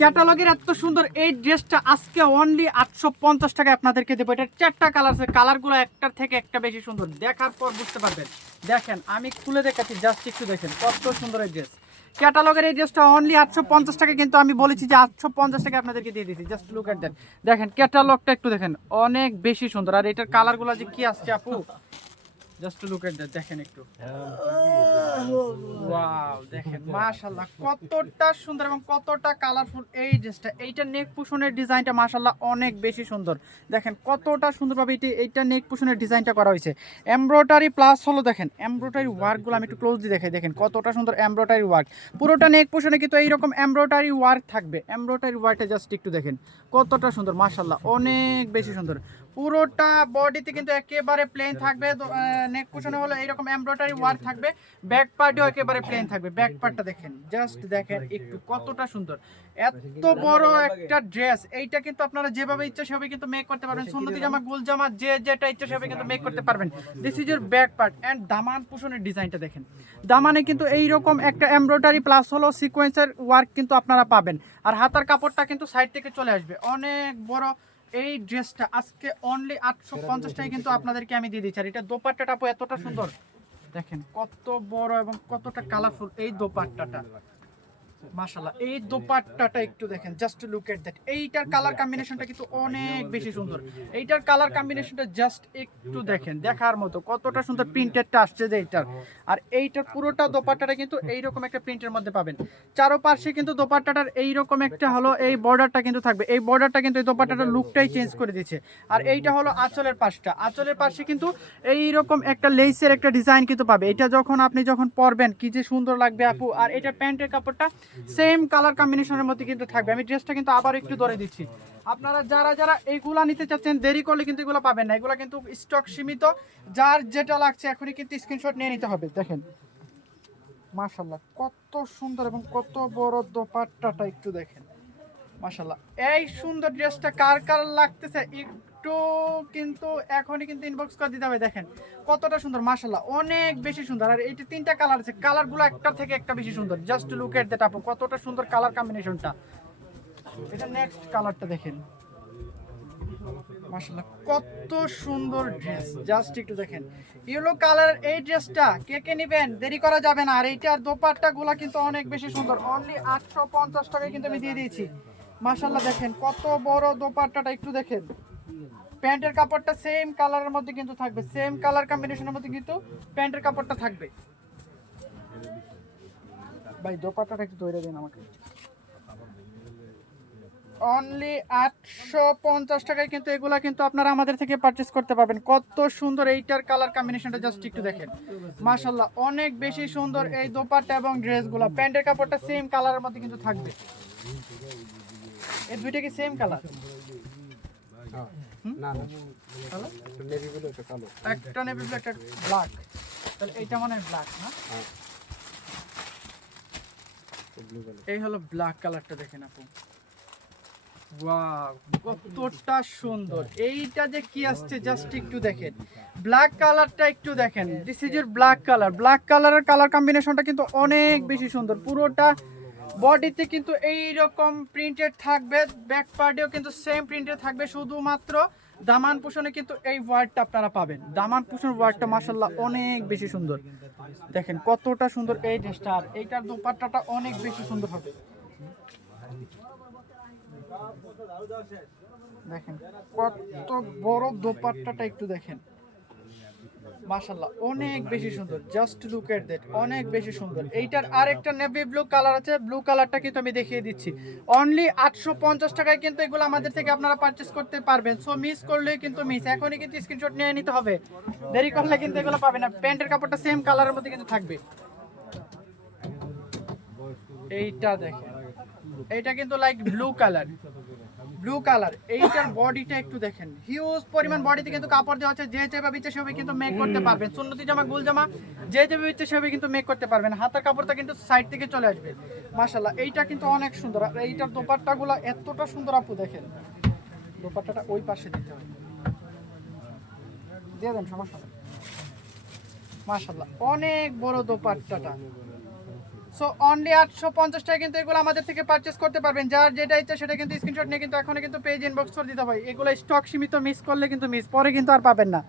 ক্যাটালগের এত সুন্দর এই ড্রেসটা আজকে অনলি 850 টাকায় আপনাদেরকে দেবো। এটা 4টা কালার আছে, কালারগুলো একটার থেকে একটা বেশি সুন্দর, দেখার পর বুঝতে পারবেন। দেখেন আমি খুলে দেখাচ্ছি, জাস্ট একটু দেখেন কত সুন্দর এই ড্রেস। ক্যাটালগের এই ড্রেসটা অনলি 850 টাকা, কিন্তু আমি বলেছি যে 850 টাকা আপনাদেরকে দিয়ে দিচ্ছি। জাস্ট লুক এট দ্যাট, দেখেন ক্যাটালগটা একটু দেখেন, অনেক বেশি সুন্দর। আর এটার কালারগুলো যে কি আসছে আপু, জাস্ট লুক এট দ্যাট, দেখেন একটু, ওয়াও দেখেন মাশাআল্লাহ কতটা সুন্দর এবং কতটা কালারফুল এই ড্রেসটা। এইটা নেক পুশনের ডিজাইনটা মাশাআল্লাহ অনেক বেশি সুন্দর। দেখেন কতটা সুন্দরভাবে এইটা নেক পুশনের ডিজাইনটা করা হয়েছে। এমব্রয়ডারি প্লাস হলো দেখেন এমব্রয়ডারি ওয়ার্কগুলো আমি একটু ক্লোজলি দেখাই, দেখেন কতটা সুন্দর এমব্রয়ডারি ওয়ার্ক। পুরোটা নেক পুশনে কিন্তু এইরকম এমব্রয়ডারি ওয়ার্ক থাকবে। এমব্রয়ডারি ওয়ার্কটা জাস্ট একটু দেখেন কতটা সুন্দর মাশাআল্লাহ, অনেক বেশি সুন্দর। পুরোটা বডিতে কিন্তু একেবারে প্লেন থাকবে, নেক কুশনে হলো এইরকম এমব্রয়ডারি ওয়ার্ক থাকবে। ব্যাক পার্টেও একেবারে প্লেন থাকবে। ব্যাক পার্টটা দেখেন, জাস্ট দেখেন একটু কতটা সুন্দর। এত বড় একটা ড্রেস, এইটা কিন্তু আপনারা যেভাবে ইচ্ছা সেভাবে কিন্তু মেক করতে পারবেন। সুন্নতি জামা, গোল জামা, যে যেটা ইচ্ছা সেভাবে কিন্তু মেক করতে পারবেন। This is your back part and দামান কুশনের ডিজাইনটা দেখেন। দামানে কিন্তু এইরকম একটা এমব্রয়ডারি প্লাস হলো সিকোয়েন্সের ওয়ার্ক কিন্তু আপনারা পাবেন। আর হাতার কাপড়টা কিন্তু সাইড থেকে চলে আসবে, অনেক বড়। এই ড্রেসটা আজকে অনলি 850 টাকায় কিন্তু আপনাদেরকে আমি দিয়ে দিচ্ছি। আর এটা দোপাট্টাটা আপু এতটা সুন্দর, দেখেন কত বড় এবং কতটা কালারফুল এই দোপাট্টাটা মাশাআল্লাহ। এই দোপাট্টাটা একটু দেখেন, জাস্ট লুক এট দ্যাট। এইটার কালার কম্বিনেশনটা কিন্তু অনেক বেশি সুন্দর। এইটার কালার কম্বিনেশনটা জাস্ট একটু দেখেন, দেখার মতো কতটা সুন্দর প্রিন্টেডটা আসছে যে এইটার। আর এইটার পুরোটা দোপাট্টাটা কিন্তু এইরকম একটা প্রিন্টের মধ্যে পাবেন। চারোপাশে কিন্তু দোপাট্টাটার এইরকম একটা হলো এই বর্ডারটা কিন্তু থাকবে। এই বর্ডারটা কিন্তু এই দোপাট্টাটার লুকটাই চেঞ্জ করে দিচ্ছে। আর এইটা হলো আঁচলের পাশটা, আঁচলের পাশে কিন্তু এইরকম একটা লেসের একটা ডিজাইন কিন্তু পাবে। এটা যখন আপনি যখন পরবেন কি যে সুন্দর লাগবে আপু। আর এটা প্যান্টের কাপড়টা সেম কালার কম্বিনেশনের মধ্যে কিন্তু থাকবে। আমি ড্রেসটা কিন্তু আবার একটু ধরে দিচ্ছি, আপনারা যারা যারা এইগুলা নিতে চাচ্ছেন দেরি করলে কিন্তু এগুলো পাবেন না। এগুলো কিন্তু স্টক সীমিত, যার যেটা লাগছে এখনই কিন্তু স্ক্রিনশট নিয়ে নিতে হবে। দেখেন মাশাআল্লাহ কত সুন্দর এবং কত বড় দোপাট্টাটা একটু দেখেন মাশাআল্লাহ। এই সুন্দর ড্রেসটা কার কার লাগতেছে একটু কিন্তু এখনই কিন্তু ইনবক্স করে দিতে হবে। দেখেন কতটা সুন্দর মাশাআল্লাহ, অনেক বেশি সুন্দর। আর এইটা 3টা কালার আছে, কালারগুলো একটা থেকে একটা বেশি সুন্দর। জাস্ট লুক এট দ্যাট আপু, কতটা সুন্দর কালার কম্বিনেশনটা। এটা নেক্সট কালারটা দেখেন মাশাআল্লাহ কত সুন্দর ড্রেস, জাস্ট একটু দেখেন। ইয়েলো কালার এই ড্রেসটা কে কে নেবেন, দেরি করা যাবে না। আর এইটার দোপাট্টাগুলো কিন্তু অনেক বেশি সুন্দর, অনলি 850 টাকায় কিন্তু আমি দিয়ে দিয়েছি মাশাআল্লাহ। দেখেন কত বড় দোপাট্টাটা একটু দেখেন। প্যান্টের কাপড়টা সেম কালারের মধ্যে কিন্তু থাকবে, সেম কালার কম্বিনেশনের মধ্যে কিন্তু প্যান্টের কাপড়টা থাকবে। ভাই দোপাট্টাটা একটু ধরে দিন আমাকে। অনলি 850 টাকায় কিন্তু এগুলা কিন্তু আপনারা আমাদের থেকে পারচেস করতে পারবেন। কত সুন্দর এইটার কালার কম্বিনেশনটা জাস্ট একটু দেখেন মাশাআল্লাহ, অনেক বেশি সুন্দর এই দোপাট্টা এবং ড্রেসগুলো। প্যান্টের কাপড়টা সেম কালারের মধ্যে কিন্তু থাকবে। এই দুইটা কি সেম কালার? না না, একটা নেভি ব্লু একটা কালো। একটা নেভি ব্লু একটা ব্ল্যাক, তাহলে এইটা মানে ব্ল্যাক না? হ্যাঁ, ব্লু কালার। এই হলো ব্ল্যাক কালারটা, দেখেন আপু ওয়াও কতটা সুন্দর। এইটা যে কি আসছে জাস্ট একটু দেখেন, ব্ল্যাক কালারটা একটু দেখেন। দিস ইজ এর ব্ল্যাক কালার। ব্ল্যাক কালারের কালার কম্বিনেশনটা কিন্তু অনেক বেশি সুন্দর। পুরোটা বডিতে কিন্তু এই রকম প্রিন্টেড থাকবে, ব্যাক পার্টেও কিন্তু সেম প্রিন্টেড থাকবে। শুধুমাত্র দামান পোষণে কিন্তু এই ওয়ার্ডটা আপনারা পাবেন। দামান পোষণ ওয়ার্ডটা মাশাআল্লাহ অনেক বেশি সুন্দর। দেখেন কতটা সুন্দর এই ড্রেসটা। আর এইটার দোপাট্টাটা অনেক বেশি সুন্দর হবে। দেখেন কত বড় দোপাট্টাটা একটু দেখেন মাশাআল্লাহ, অনেক বেশি সুন্দর। জাস্ট লুক এট দ্যাট, অনেক বেশি সুন্দর। এইটার আরেকটা নেভি ব্লু কালার আছে, ব্লু কালারটা কিন্তু আমি দেখিয়ে দিচ্ছি। অনলি 850 টাকায় কিন্তু এগুলো আমাদের থেকে আপনারা পারচেস করতে পারবেন। সো মিস করলেই কিন্তু মিস, এখনই কিন্তু স্ক্রিনশট নিয়ে নিতে হবে, দেরি করলে কিন্তু এগুলো পাবেন না। প্যান্টের কাপড়টা সেম কালারের মধ্যে কিন্তু থাকবে। এইটা দেখেন, এইটা কিন্তু like blue colour, blue colour. এইটার বডিটা একটু দেখেন, হিউজ পরিমাণ বডিতে কিন্তু কাপড় দেওয়া আছে। যে যেভাবে ইচ্ছে সেভাবে কিন্তু মেক করতে পারবেন। সুন্নতি জামা, গোল জামা, যে যেভাবে ইচ্ছে সেভাবে কিন্তু মেক করতে পারবেন। হাতার কাপড়টা কিন্তু সাইড থেকে চলে আসবে মাশাআল্লাহ। এইটা কিন্তু অনেক সুন্দর। আর এইটার দোপাট্টাগুলো এতটা সুন্দর আপু, দেখেন দোপাট্টাটা ওই পাশে দিতে হবে, দিয়ে দেন সমস্যা নেই মাশাআল্লাহ, অনেক বড় দোপাট্টাটা। সো অনলি 850 টাকা কিন্তু এগুলো আমাদের থেকে পারচেজ করতে পারবেন। যার যেটা ইচ্ছা সেটা কিন্তু স্ক্রিনশট নিয়ে কিন্তু এখনো কিন্তু পেজ ইনবক্স করে দিতে হয়। এগুলো স্টক সীমিত, মিস করলে কিন্তু মিস, পরে কিন্তু আর পাবেন না।